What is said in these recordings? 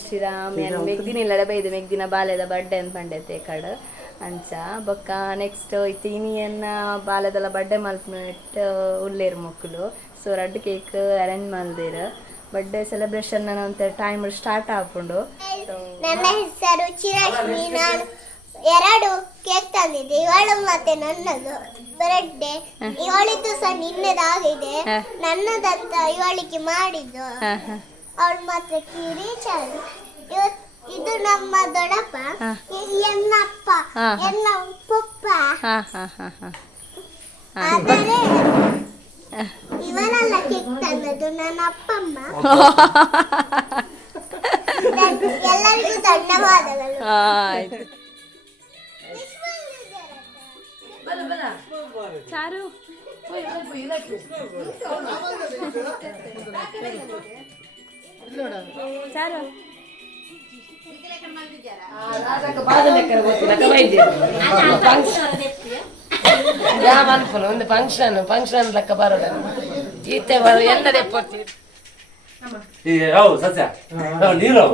ಶ್ರೀರಾಮ್ ಮೆಗ್ದಿನ ಇಲ್ಲಡೆ ಬೈದು ಮೆಗ್ದಿನ ಬಾಲ್ಯದ ಬರ್ಡೇ ಅಂತ ಪಂಡೈತೆ ಕಡೆ ಅಂಚ ಬೊಕ್ಕ ನೆಕ್ಸ್ಟ್ ಇತ್ತು ಇನಿಯನ್ನ ಬಾಲ್ಯದಲ್ಲ ಬರ್ಡೇ ಮಲ್ಪುನಟ್ಟು ಉಳ್ಳೇರು ಮಕ್ಕಳು ಸೊ ರಡ್ಡು ಕೇಕ್ ಅರೇಂಜ್ ಮಾಡಿದೇರು ಬರ್ಡೇ ಸೆಲೆಬ್ರೇಷನ್ ಅಂತ ಟೈಮ್ ಸ್ಟಾರ್ಟ್ ಹಾಕೊಂಡು ನನ್ನ ಹೆಸರು ಚಿರಶ್ಮಿ. ನಾನು 2 ಕೇಕ್ ತಂದಿದ್ದೆ, ಇವಳು ಮತ್ತೆ ನನ್ನದು ಬರ್ಡೇ. ಇವಳಿದ್ದು ಸಹ ನಿನ್ನೆದಾಗಿದೆ, ನನ್ನದಂತ ಇವಳಿಗೆ ಮಾಡಿದ್ದು. ಅವಳು ಮಾತ್ರ ಕಿರಿ ಚಾಲು. ಇದು ನಮ್ಮ ದೊಡ್ಡಪ್ಪ, ಎನ್ನಪ್ಪ, ಎನ್ನ ಪಪ್ಪ. ಆದರೆ ಇವರೆಲ್ಲ ಕೇಕ್ ತಂದದ್ದು ನನ್ನ ಅಪ್ಪಮ್ಮ. ಎಲ್ಲರಿಗೂ ಧನ್ಯವಾದಗಳು. ಚಾರು ಚಾರು ಒಂದು ಫಂಕ್ಷನ್ ಲೆಕ್ಕ ಬರೋದ ಈತೆ ಎಲ್ಲದೇ ಪಡ್ತೀವಿ. ಸತ್ಯ ನೀರು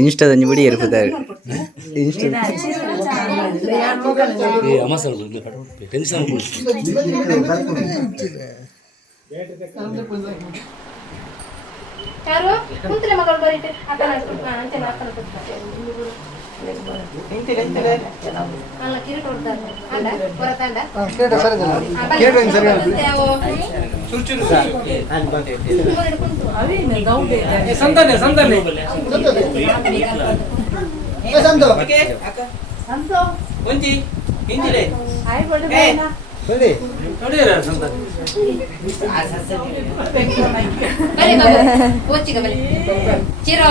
ಇನ್ಸ್ಟಾದ ಬಿಡಿ ಇರ್ತಾರೆ ಯಾರು ಕುಂತಲೆ ಮಗಳು ಬರೀತೆ ಅಲ್ಲ ಕಿರೀಟ ಹೊಡ್ತಾರೆ ಅಲ್ಲ ಹೊರತಂಡ ಕಿರೀಟ ಸರಿ ಕಿರೀಟ ಸರಿ ಸಂತಾನೆ ಸಂತಾನೆ ಒಂಜಿ ಹಿಂಜಿಲೆ ನೋಡಿ ನೋಡಿರ ಸಂತಾನೆ ಬರೆ ಬಾಬು ಓಚಿಗ ಬರೆ ಚಿರೋ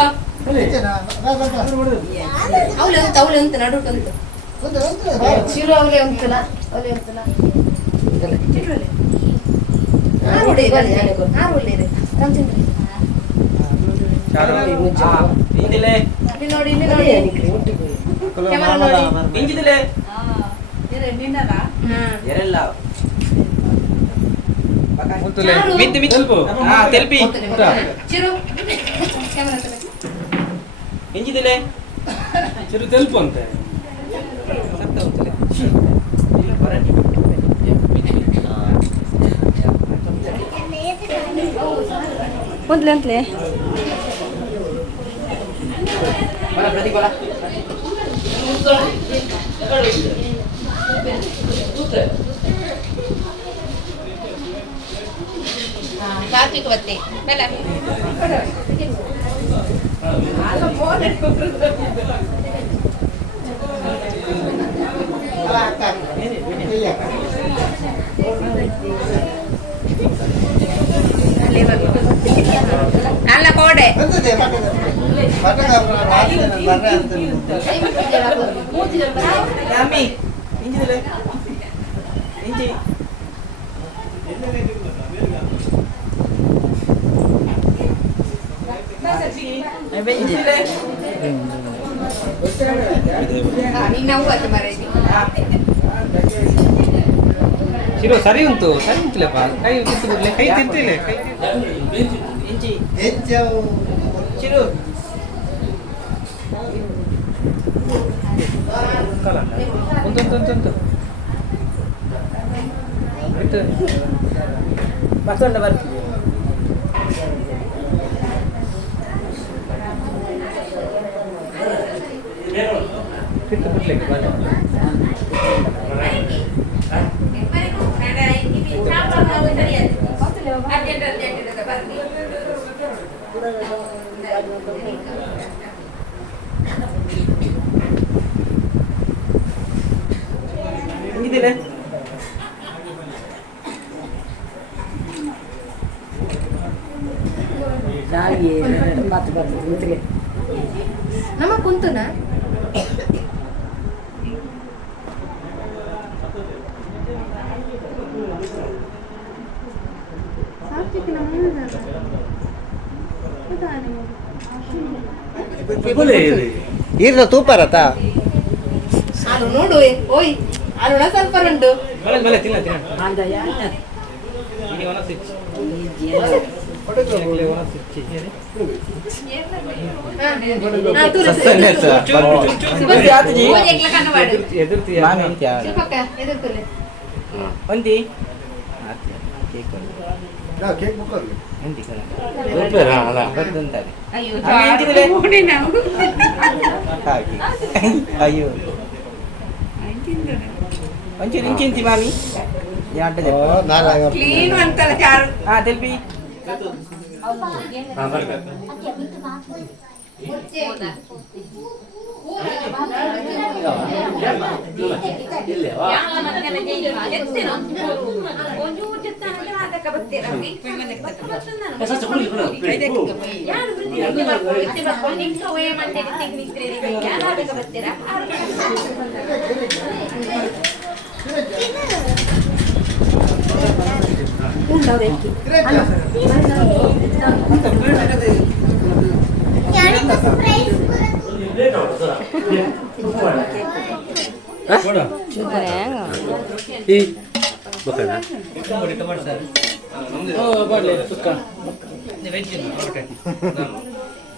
ಅವಳೆ ಉಂಟು ನಡು ಉಂಟು ಚಿರು ಅವಳೆ ಉಂಟಲ್ಲ ಅವಳೆ ಉಂಟಲ್ಲ ನೋಡಿ ಇಲ್ಲಿ ನೋಡಿ ಕ್ಯಾಮರಾ ನೋಡಿ ಹಿಂಜಿದಿಲೆ ಎರಲ್ಲ ಮಿತ್ತಿ ಮಿತ್ತಿ ತೆಲ್ಪಿ ಚಿರು ಕ್ಯಾಮರಾ ಹಿಂಜಿದಿಲೆ ಚಿರು ತೆಲ್ಪು ಅಂತೆ ಮೊದಲೇ ಅಂತಲೇ ಸಾತ್ವಿಕ ಬತ್ತೆ ಬೆಲ್ಲ ಅಲ್ಲ ಕೋಡೆ ಚಿರು ಸರಿ ಉಂಟು ಸರಿ ಉಂಟುಲೆಪ್ಪ ಕೈ ಬಿಡ್ಲೆ ಕೈ ತಿರ್ತಿಲೆ ಕೈ ಇಂಚಿ ಚಿರು ಉಂಟು ಬಸವಣ್ಣ ಬರ್ತೀವಿ ಬಿಡ್ಲಿಕ್ಕೆ ಎಂತಿಲ್ಲ ನಮ್ಮ ಕುಂತುನಾ ಇರ್ಲ ತೂಪಾರತ ಅದು ನೋಡು ಓಯ್ ಅರುಣ ಸ್ವಲ್ಪ ಉಂಟು ಮಳೆ ಮಳೆ ತಿನ್ನ ಈಗ ಒಣ ಸಿಚ್ಚಿ ಒಣ ಸಿಚ್ಚಿ ಎದುರ್ತೀಯ ಒಂದಿ ಅಯ್ಯೋ ಒಂಚೂರು ಇಂಚಿಂತಿ ಮಾಮಿ ತೆಲ್ಪಿ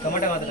ಟೊಮೆಟೊ ಮಾತ್ರ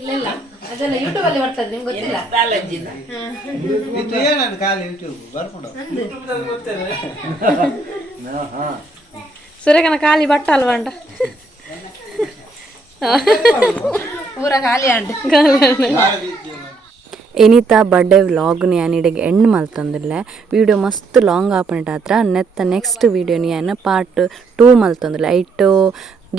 ಇಲ್ಲ ಅದೆಲ್ಲ ಯೂಟ್ಯೂಬ್ ಅಲ್ಲಿ ಬರ್ತದೆ ನಿಮ್ಗೆ ಗೊತ್ತಿಲ್ಲ ಸುರೇಖನ ಖಾಲಿ ಬಟ್ಟ ಅಲ್ವಾ ಅಂಟ ಪೂರ ಖಾಲಿ ಅಂಟ ಎನಿತಾ ಬರ್ಡೇ ವ್ಲಾಗ್ನ ಯಾನಿಡೆಗೆ ಎಂಡ್ ಮಲ್ತೊಂದಿಲ್ಲ ವಿಡಿಯೋ ಮಸ್ತ್ ಲಾಂಗ್ ಆಪುಂಟ ಹತ್ರ ನೆಕ್ಸ್ಟ್ ವಿಡಿಯೋನಿ ಯಾನ ಪಾರ್ಟ್ 2 ಮಲ್ತೊಂದಿಲ್ಲ ಐಟು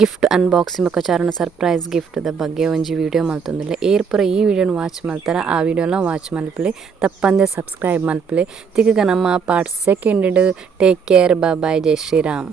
ಗಿಫ್ಟ್ ಅನ್ಬಾಕ್ಸಿಂಗ್ ಬೊಕ ಚಾರಣ ಸರ್ಪ್ರೈಸ್ ಗಿಫ್ಟ್ದ ಬಗ್ಗೆ ಒಂಜಿ ವಿಡಿಯೋ ಮಲ್ತೊಂದಿಲ್ಲ ಏರ್ಪುರ ಈ ವಿಡಿಯೋನ ವಾಚ್ ಮಲ್ತಾರ ಆ ವಿಡಿಯೋನ ವಾಚ್ ಮಲ್ಪಲೆ ತಪ್ಪಂದೆ ಸಬ್ಸ್ಕ್ರೈಬ್ ಮಲ್ಪಲೆ ತಿಕ್ಕ ನಮ್ಮ ಪಾರ್ಟ್ 2 ಟೇಕ್ ಕೇರ್ ಬಾಯ್ ಜೈ ಶ್ರೀರಾಮ್.